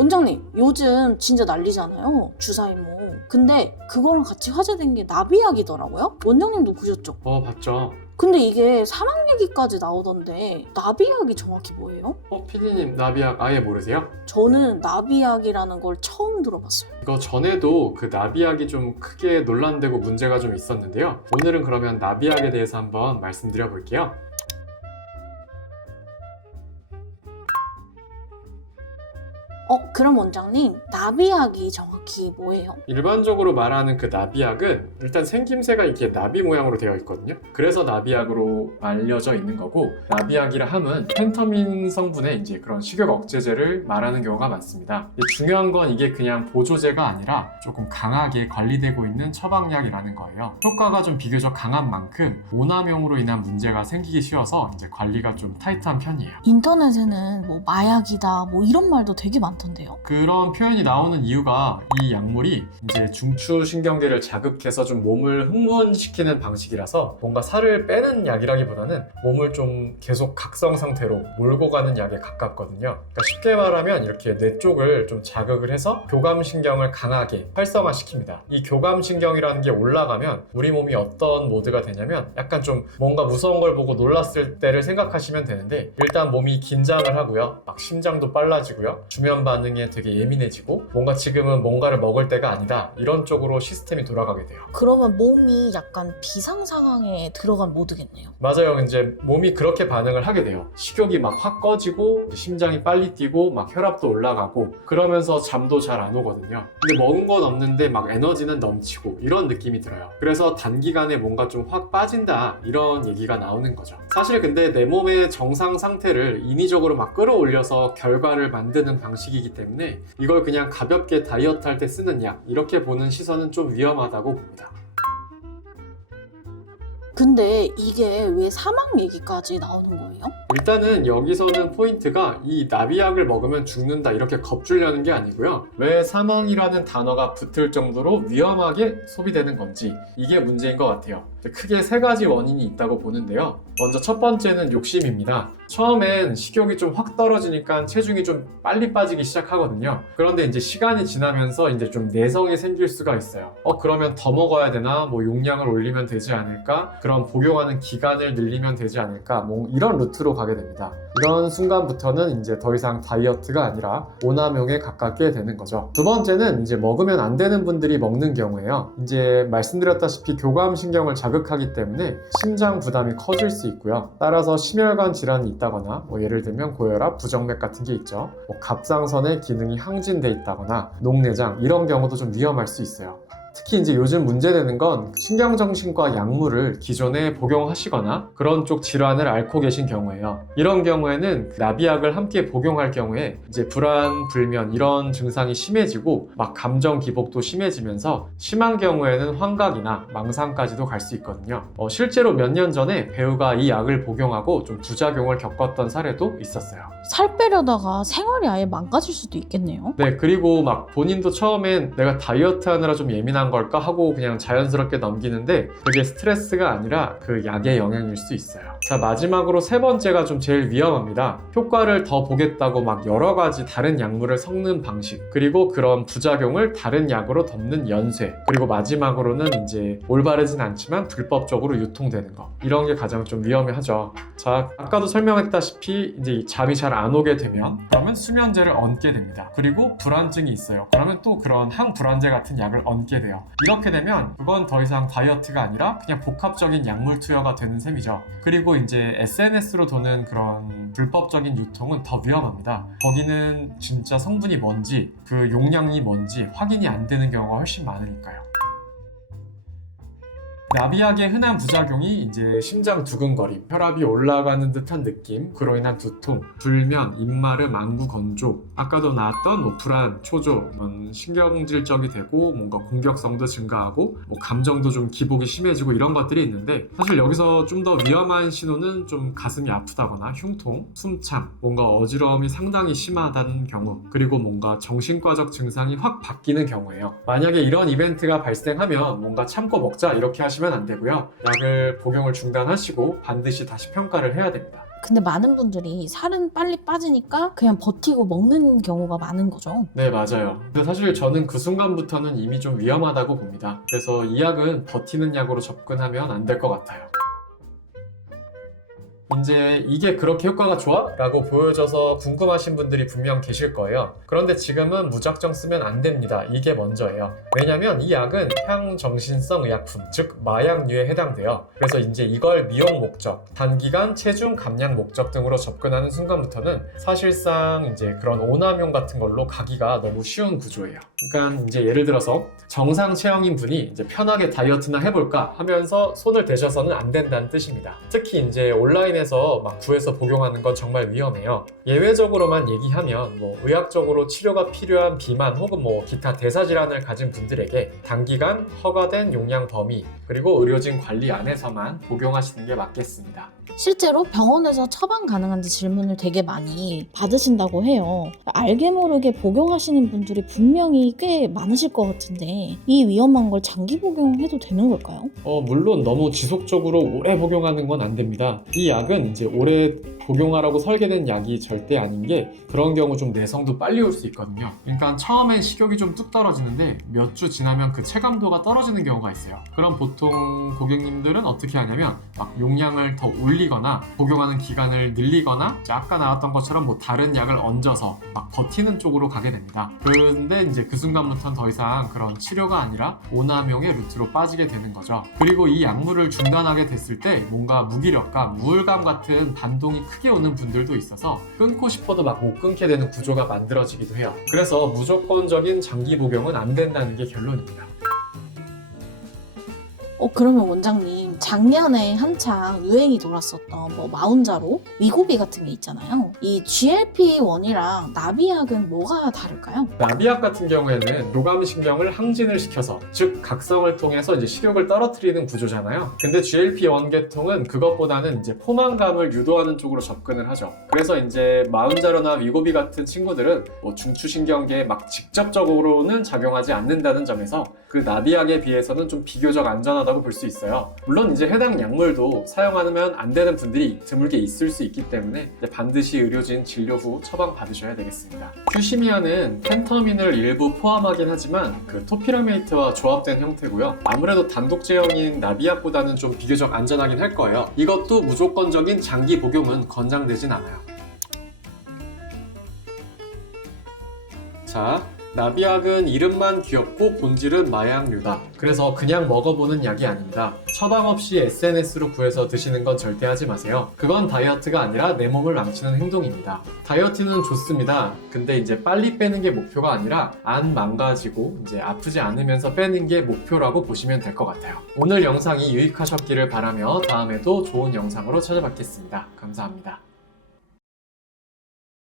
원장님, 요즘 진짜 난리잖아요. 주사임모. 근데 그거랑 같이 화제된 게 나비약이더라고요. 원장님도 보셨죠? 봤죠. 근데 이게 사망 얘기까지 나오던데 나비약이 정확히 뭐예요? 피디님 나비약 아예 모르세요? 저는 나비약이라는 걸 처음 들어봤어요. 이거 전에도 그 나비약이 좀 크게 논란되고 문제가 좀 있었는데요. 오늘은 그러면 나비약에 대해서 한번 말씀드려 볼게요. 그럼 원장님, 나비약이 정확히 뭐예요? 일반적으로 말하는 그 나비약은 일단 생김새가 이렇게 나비 모양으로 되어 있거든요. 그래서 나비약으로 알려져 있는 거고, 나비약이라 함은 펜터민 성분의 이제 그런 식욕 억제제를 말하는 경우가 많습니다. 중요한 건 이게 그냥 보조제가 아니라 조금 강하게 관리되고 있는 처방약이라는 거예요. 효과가 좀 비교적 강한 만큼 오남용으로 인한 문제가 생기기 쉬워서 이제 관리가 좀 타이트한 편이에요. 인터넷에는 뭐 마약이다 뭐 이런 말도 되게 많던데요. 그런 표현이 나오는 이유가 이 약물이 이제 중추신경계를 자극해서 좀 몸을 흥분시키는 방식이라서 뭔가 살을 빼는 약이라기보다는 몸을 좀 계속 각성 상태로 몰고 가는 약에 가깝거든요. 그러니까 쉽게 말하면 이렇게 뇌 쪽을 좀 자극을 해서 교감신경을 강하게 활성화시킵니다. 이 교감신경이라는 게 올라가면 우리 몸이 어떤 모드가 되냐면 약간 좀 뭔가 무서운 걸 보고 놀랐을 때를 생각하시면 되는데, 일단 몸이 긴장을 하고요. 막 심장도 빨라지고요. 주변 반응에 되게 예민해지고 뭔가 지금은 뭔가를 먹을 때가 아니다, 이런 쪽으로 시스템이 돌아가게 돼요. 그러면 몸이 약간 비상 상황에 들어간 모드겠네요. 맞아요. 이제 몸이 그렇게 반응을 하게 돼요. 식욕이 막 확 꺼지고 심장이 빨리 뛰고 막 혈압도 올라가고 그러면서 잠도 잘 안 오거든요. 근데 먹은 건 없는데 막 에너지는 넘치고 이런 느낌이 들어요. 그래서 단기간에 뭔가 좀 확 빠진다, 이런 얘기가 나오는 거죠. 사실 근데 내 몸의 정상 상태를 인위적으로 막 끌어올려서 결과를 만드는 방식이기 때문에 이걸 그냥 가볍게 다이어트 할 때 쓰는 약, 이렇게 보는 시선은 좀 위험하다고 봅니다. 근데 이게 왜 사망 얘기까지 나오는 거예요? 일단은 여기서는 포인트가 이 나비약을 먹으면 죽는다 이렇게 겁주려는 게 아니고요. 왜 사망이라는 단어가 붙을 정도로 위험하게 소비되는 건지, 이게 문제인 것 같아요. 크게 세 가지 원인이 있다고 보는데요. 먼저 첫 번째는 욕심입니다. 처음엔 식욕이 좀 확 떨어지니까 체중이 좀 빨리 빠지기 시작하거든요. 그런데 이제 시간이 지나면서 이제 좀 내성이 생길 수가 있어요. 그러면 더 먹어야 되나? 뭐 용량을 올리면 되지 않을까? 그런 복용하는 기간을 늘리면 되지 않을까? 뭐 이런 루트로 가게 됩니다. 이런 순간부터는 이제 더 이상 다이어트가 아니라 오남용에 가깝게 되는 거죠. 두 번째는 이제 먹으면 안 되는 분들이 먹는 경우에요. 이제 말씀드렸다시피 교감신경을 자극하기 때문에 심장 부담이 커질 수 있고요. 따라서 심혈관 질환이 있다거나 뭐 예를 들면 고혈압, 부정맥 같은 게 있죠. 갑상선의 기능이 항진돼 있다거나 녹내장, 이런 경우도 좀 위험할 수 있어요. 특히 이제 요즘 문제되는 건 신경정신과 약물을 기존에 복용하시거나 그런 쪽 질환을 앓고 계신 경우에요. 이런 경우에는 나비약을 함께 복용할 경우에 이제 불안, 불면 이런 증상이 심해지고 막 감정 기복도 심해지면서 심한 경우에는 환각이나 망상까지도 갈 수 있거든요. 실제로 몇 년 전에 배우가 이 약을 복용하고 좀 부작용을 겪었던 사례도 있었어요. 살 빼려다가 생활이 아예 망가질 수도 있겠네요. 네, 그리고 막 본인도 처음엔 내가 다이어트 하느라 좀 예민한 걸까 하고 그냥 자연스럽게 넘기는데 그게 스트레스가 아니라 그 약의 영향일 수 있어요. 자, 마지막으로 세 번째가 좀 제일 위험합니다. 효과를 더 보겠다고 막 여러 가지 다른 약물을 섞는 방식, 그리고 그런 부작용을 다른 약으로 덮는 연쇄, 그리고 마지막으로는 이제 올바르진 않지만 불법적으로 유통되는 거, 이런 게 가장 좀 위험하죠. 자, 아까도 설명했다시피 이제 잠이 잘 안 오게 되면 그러면 수면제를 얹게 됩니다. 그리고 불안증이 있어요. 그러면 또 그런 항불안제 같은 약을 얹게 돼요. 이렇게 되면 그건 더 이상 다이어트가 아니라 그냥 복합적인 약물 투여가 되는 셈이죠. 그리고 이제 SNS로 도는 그런 불법적인 유통은 더 위험합니다. 거기는 진짜 성분이 뭔지, 그 용량이 뭔지 확인이 안 되는 경우가 훨씬 많으니까요. 나비약의 흔한 부작용이 이제 심장 두근거림, 혈압이 올라가는 듯한 느낌, 그로 인한 두통, 불면, 입마름, 안구 건조, 아까도 나왔던 뭐 불안, 초조, 신경질적이 되고 뭔가 공격성도 증가하고 뭐 감정도 좀 기복이 심해지고 이런 것들이 있는데, 사실 여기서 좀 더 위험한 신호는 좀 가슴이 아프다거나 흉통, 숨참, 뭔가 어지러움이 상당히 심하다는 경우, 그리고 뭔가 정신과적 증상이 확 바뀌는 경우예요. 만약에 이런 이벤트가 발생하면 뭔가 참고 먹자 이렇게 하시면 안 되고요. 약을 복용을 중단하시고 반드시 다시 평가를 해야 됩니다. 근데 많은 분들이 살은 빨리 빠지니까 그냥 버티고 먹는 경우가 많은 거죠. 네, 맞아요. 근데 사실 저는 그 순간부터는 이미 좀 위험하다고 봅니다. 그래서 이 약은 버티는 약으로 접근하면 안 될 것 같아요. 이제 이게 그렇게 효과가 좋아? 라고 보여져서 궁금하신 분들이 분명 계실 거예요. 그런데 지금은 무작정 쓰면 안 됩니다. 이게 먼저예요. 왜냐면 이 약은 향정신성 의약품, 즉 마약류에 해당돼요. 그래서 이제 이걸 미용 목적, 단기간 체중 감량 목적 등으로 접근하는 순간부터는 사실상 이제 그런 오남용 같은 걸로 가기가 너무 쉬운 구조예요. 그러니까 이제 예를 들어서 정상 체형인 분이 이제 편하게 다이어트나 해볼까 하면서 손을 대셔서는 안 된다는 뜻입니다. 특히 이제 온라인에서 막 구해서 복용하는 건 정말 위험해요. 예외적으로만 얘기하면 뭐 의학적으로 치료가 필요한 비만 혹은 뭐 기타 대사질환을 가진 분들에게 단기간 허가된 용량 범위 그리고 의료진 관리 안에서만 복용하시는 게 맞겠습니다. 실제로 병원에서 처방 가능한지 질문을 되게 많이 받으신다고 해요. 알게 모르게 복용하시는 분들이 분명히 꽤 많으실 것 같은데 이 위험한 걸 장기 복용해도 되는 걸까요? 물론 너무 지속적으로 오래 복용하는 건 안 됩니다. 이 약은 이제 오래 복용하라고 설계된 약이 절대 아닌 게 그런 경우 좀 내성도 빨리 올 수 있거든요. 그러니까 처음엔 식욕이 좀 뚝 떨어지는데 몇 주 지나면 그 체감도가 떨어지는 경우가 있어요. 그럼 보통 고객님들은 어떻게 하냐면 막 용량을 더 올리거나 복용하는 기간을 늘리거나 아까 나왔던 것처럼 뭐 다른 약을 얹어서 막 버티는 쪽으로 가게 됩니다. 그런데 이제 그 순간부터는 더 이상 그런 치료가 아니라 오남용의 루트로 빠지게 되는 거죠. 그리고 이 약물을 중단하게 됐을 때 뭔가 무기력감, 우울감 같은 반동이 크게 오는 분들도 있어서 끊고 싶어도 막 못 끊게 되는 구조가 만들어지기도 해요. 그래서 무조건적인 장기 복용은 안 된다는 게 결론입니다. 그러면 원장님 작년에 한창 유행이 돌았었던 뭐 마운자로, 위고비 같은 게 있잖아요. 이 GLP-1이랑 나비약은 뭐가 다를까요? 나비약 같은 경우에는 교감신경을 항진을 시켜서 즉 각성을 통해서 이제 식욕을 떨어뜨리는 구조잖아요. 근데 GLP-1 계통은 그것보다는 이제 포만감을 유도하는 쪽으로 접근을 하죠. 그래서 이제 마운자로나 위고비 같은 친구들은 뭐 중추신경계에 막 직접적으로는 작용하지 않는다는 점에서 그 나비약에 비해서는 좀 비교적 안전하다고 볼 수 있어요. 물론 이제 해당 약물도 사용하면 안 되는 분들이 드물게 있을 수 있기 때문에 반드시 의료진 진료 후 처방 받으셔야 되겠습니다. 퓨시미아는 펜터민을 일부 포함하긴 하지만 그 토피라메이트와 조합된 형태고요. 아무래도 단독 제형인 나비약보다는 좀 비교적 안전하긴 할 거예요. 이것도 무조건적인 장기 복용은 권장되진 않아요. 자, 나비약은 이름만 귀엽고 본질은 마약류다. 그래서 그냥 먹어보는 약이 아닙니다. 처방 없이 SNS로 구해서 드시는 건 절대 하지 마세요. 그건 다이어트가 아니라 내 몸을 망치는 행동입니다. 다이어트는 좋습니다. 근데 이제 빨리 빼는 게 목표가 아니라 안 망가지고 이제 아프지 않으면서 빼는 게 목표라고 보시면 될 것 같아요. 오늘 영상이 유익하셨기를 바라며 다음에도 좋은 영상으로 찾아뵙겠습니다. 감사합니다.